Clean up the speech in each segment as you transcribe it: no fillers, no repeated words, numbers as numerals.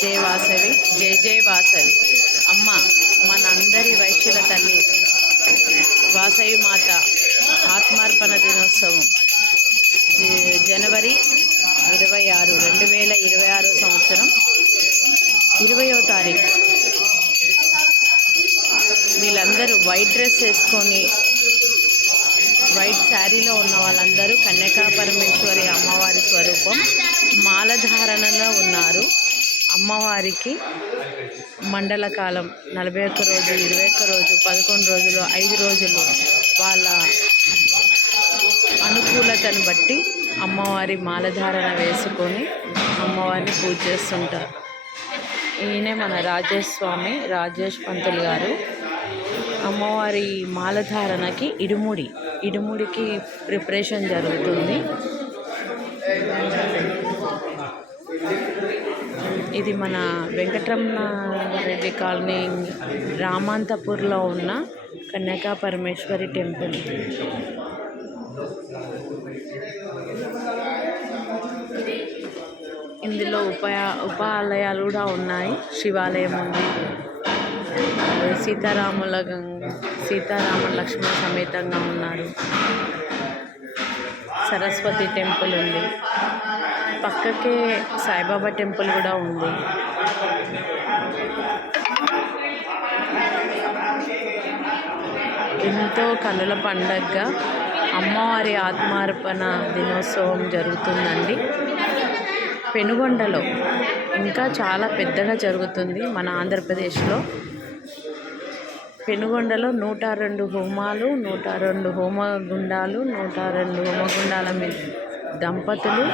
జై వాసవి, జై జై వాసవి. అమ్మ మనందరి వైశ్యుల తల్లి వాసవి మాత ఆత్మార్పణ దినోత్సవం జనవరి 26, 2026 సంవత్సరం 20వ తారీఖు. వీళ్ళందరూ వైట్ డ్రెస్ వేసుకొని వైట్ శారీలో ఉన్న వాళ్ళందరూ కన్యకా పరమేశ్వరి అమ్మవారి స్వరూపం మాలధారణలో ఉన్నారు. అమ్మవారికి మండల కాలం 41 రోజు, 21 రోజు, 11 రోజులు, 5 రోజులు వాళ్ళ అనుకూలతను బట్టి అమ్మవారి మాలధారణ వేసుకొని అమ్మవారిని పూజ చేస్తుంటారు. ఈయనే మన రాజేష్ పంతులు గారు. అమ్మవారి మాలధారణకి ఇడుముడికి ప్రిపరేషన్ జరుగుతుంది. ఇది మన వెంకటరమణ రెడ్డి కాలనీ రామంతపూర్లో ఉన్న కన్యకా పరమేశ్వరి టెంపుల్. ఇందులో ఉపాలయాలు కూడా ఉన్నాయి. శివాలయం ఉంది, సీతారామ లక్ష్మణ సమేతంగా ఉన్నారు. సరస్వతి టెంపుల్ ఉంది, పక్కకే సాయిబాబా టెంపుల్ కూడా ఉంది. ఎంతో కన్నుల పండగగా అమ్మవారి ఆత్మార్పణ దినోత్సవం జరుగుతుందండి. పెనుగొండలో ఇంకా చాలా పెద్దగా జరుగుతుంది. మన ఆంధ్రప్రదేశ్లో పెనుగొండలో 102 హోమాలు, 102 హోమగుండాలు, 102 హోమగుండాల మీద దంపతులు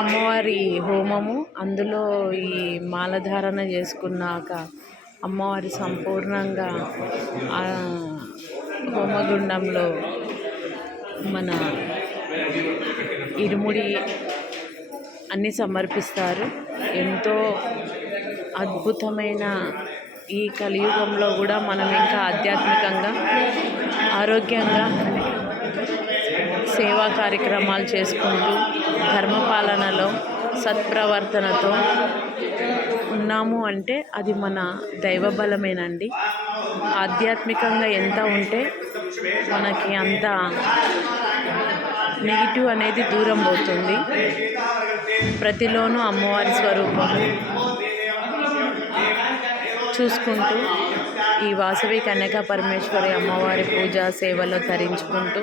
అమ్మవారి హోమము, అందులో ఈ మాలధారణ చేసుకున్నాక అమ్మవారి సంపూర్ణంగా హోమగుండంలో మన ఇరుముడి అన్నీ సమర్పిస్తారు. ఎంతో అద్భుతమైన ఈ కలియుగంలో కూడా మనం ఇంకా ఆధ్యాత్మికంగా, ఆరోగ్యంగా సేవా కార్యక్రమాలు చేసుకుంటూ ధర్మపాలనలో సత్ప్రవర్తనతో ఉన్నాము అంటే అది మన దైవ బలమేనండి. ఆధ్యాత్మికంగా ఎంత ఉంటే మనకి అంత నెగిటివ్ అనేది దూరం పోతుంది. ప్రతిలోనూ అమ్మవారి స్వరూపం చూసుకుంటూ ఈ వాసవి కన్యకా పరమేశ్వరి అమ్మవారి పూజా సేవలో తరించుకుంటూ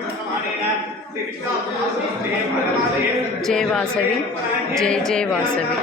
జై వాసవి, జై జై వాసవి.